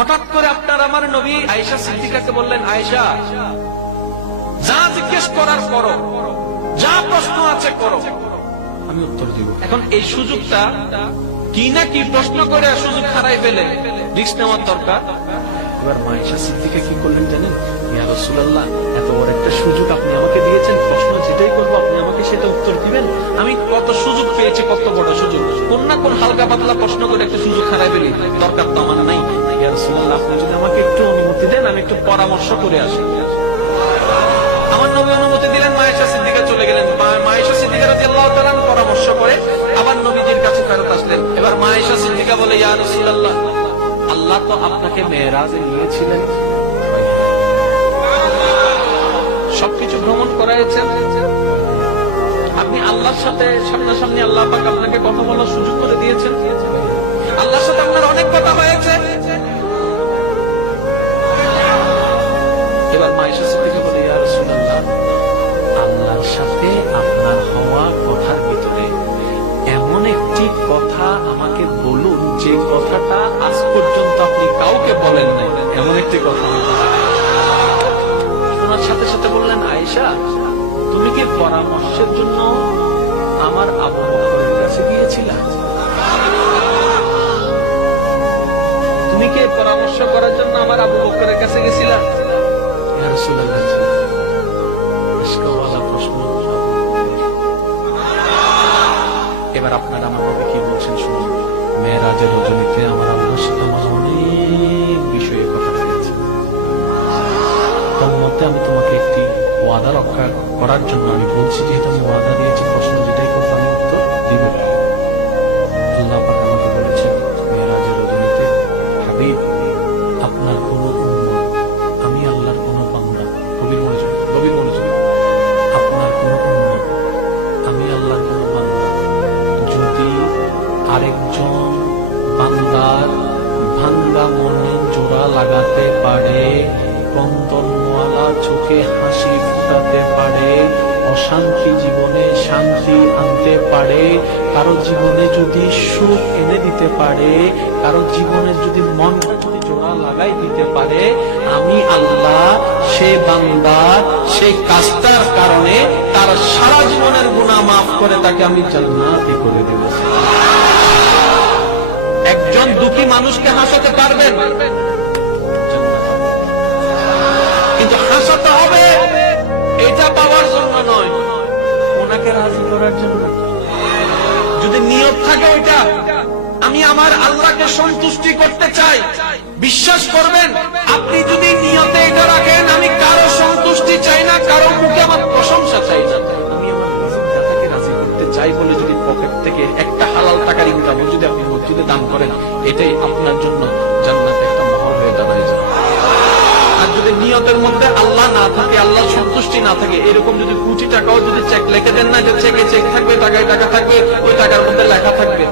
হঠাৎ করে আপনার আমার নবী আয়েশা সিদ্দিকাকে বললেন, আয়েশা, যা জিজ্ঞেস করার করো, যা প্রশ্ন আছে করো, আমি উত্তর দিব। এখন এই সুযোগটা কি না কি প্রশ্ন করে সুযোগ হারাই ফেলে, রিস্ক নেওয়ার দরকার। এবার মা আয়েশা সিদ্দিকা কি করলেন জানেন? ইয়া রাসূলুল্লাহ, এত বড় একটা সুযোগ আপনি আমাকে দিয়েছেন, প্রশ্ন যেটাই করবো আপনি আমাকে সেটা উত্তর দিবেন। আমি কত সুযোগ পেয়েছি, কত বড় সুযোগ, কোন না কোন হালকা পাতলা প্রশ্ন করে একটা সুযোগ হারাই ফেলি, দরকার তো আমার নাই। ইয়া রাসূলুল্লাহ, আপনি যদি আমাকে একটু অনুমতি দেন, আমি একটু পরামর্শ করে আসি। আমার নবী অনুমতি দিলেন, মা আয়েশা সিদ্দিকা চলে গেলেন। মা আয়েশা সিদ্দিকা রাদিয়াল্লাহু তাআলা পরামর্শ করে আবার নবীজির কাছে ফেরত আসলেন। এবার মা আয়েশা সিদ্দিকা বলে, ইয়া রাসূলুল্লাহ, আল্লাহ তো আপনাকে মেরাজে নিয়েছিলেন, সবকিছু ভ্রমণ করাইছেন, আপনি আল্লাহর সাথে সামনাসামনি আল্লাহ পাক আপনাকে কথা বলার সুযোগ করে দিয়েছেন, আল্লাহর সাথে আপনার অনেক কথা হয়েছে। এবার মা আয়েশা সিদ্দিকা বলে, ইয়া রাসূলুল্লাহ, আল্লাহর সাথে আপনার হওয়া কথার ভিতরে এমন একটি কথা আমাকে বলুন, যে কথাটা আজ পর্যন্ত আপনি কাউকে বলেন নাই, এমন একটি কথা। শোনার সাথে সাথে বললেন, আয়েশা, তুমি কি পরামর্শের জন্য আমার আবু বকরের কাছে গিয়েছিলা? তুমি কি পরামর্শ করার জন্য আমার আবু বকরের কাছে গেছিলা? ইয়া রাসূলুল্লাহ, প্রশ্ন। এবার আপনার আমার নবী কি বলছেন শুনুন। মেরাজের রজনীতে আমার আল্লাহর সাথে আমার অনেক বিষয়ে কথা হয়েছে, তার মধ্যে আমি তোমাকে একটি ওয়াদা রক্ষা করার জন্য আমি বলছি, যেহেতু আমি ওয়াদা দিয়েছি, প্রশ্ন যেটাই করবো আমি উত্তর দিব। আল্লাহ পাক আমাকে বলেছেন মেরাজের রজনীতে, হাবিব, আপনার কোন উম্মত, আমি আল্লাহর কোন বান্দা, গভীর মনোযোগ, আপনার কোন উম্মত, আমি আল্লাহর কোন বান্দা যদি আরেকজন বান্দার ভাঙ্গা মনে জোড়া লাগাতে পারে, কন্তনওয়ালা চোখে হাসি ফুটাতে পারে, অশান্তি জীবনে শান্তি আনতে পারে, কারো জীবনে যদি সুখ এনে দিতে পারে, কারো জীবনে যদি মনটা যদি জোড়া লাগাই দিতে পারে, আমি আল্লাহ সে বান্দার সেই কাজটার কারণে তার সারা জীবনের গুনাহ মাফ করে তাকে আমি জান্নাতি করে দেব। একজন দুঃখী মানুষকে হাসাতে পারবেন, কিন্তু হাসাতে হবে এটা পাওয়ার জন্য নয়, ওনাকে রাজি করার জন্য। যদি নিয়ত থাকে ওইটা, আমি আমার আল্লাহকে সন্তুষ্টি করতে চাই, বিশ্বাস করবেন আপনি যদি নিয়তে এটা রাখেন, আমি কারো সন্তুষ্টি চাই না, কারো মুখে আমার প্রশংসা চাই না, আমি আমার দাতাকে রাজি করতে চাই বলে যদি পকেট থেকে একটা হালাল টাকার ইনকাম যদি আপনি মসজিদে দান করেন, এটাই আপনার জন্য জান্নাতে একটা মহর হয়ে দাঁড়ায় যায়। আর যদি নিয়তের মধ্যে আল্লাহ না থাকে, আল্লাহ সন্তুষ্টি না থাকে, এরকম যদি কোটি টাকাও যদি চেক লিখে দেন না, যে চেকে চেক থাকবে, টাকায় টাকা থাকবে, ওই টাকার মধ্যে লেখা থাকবে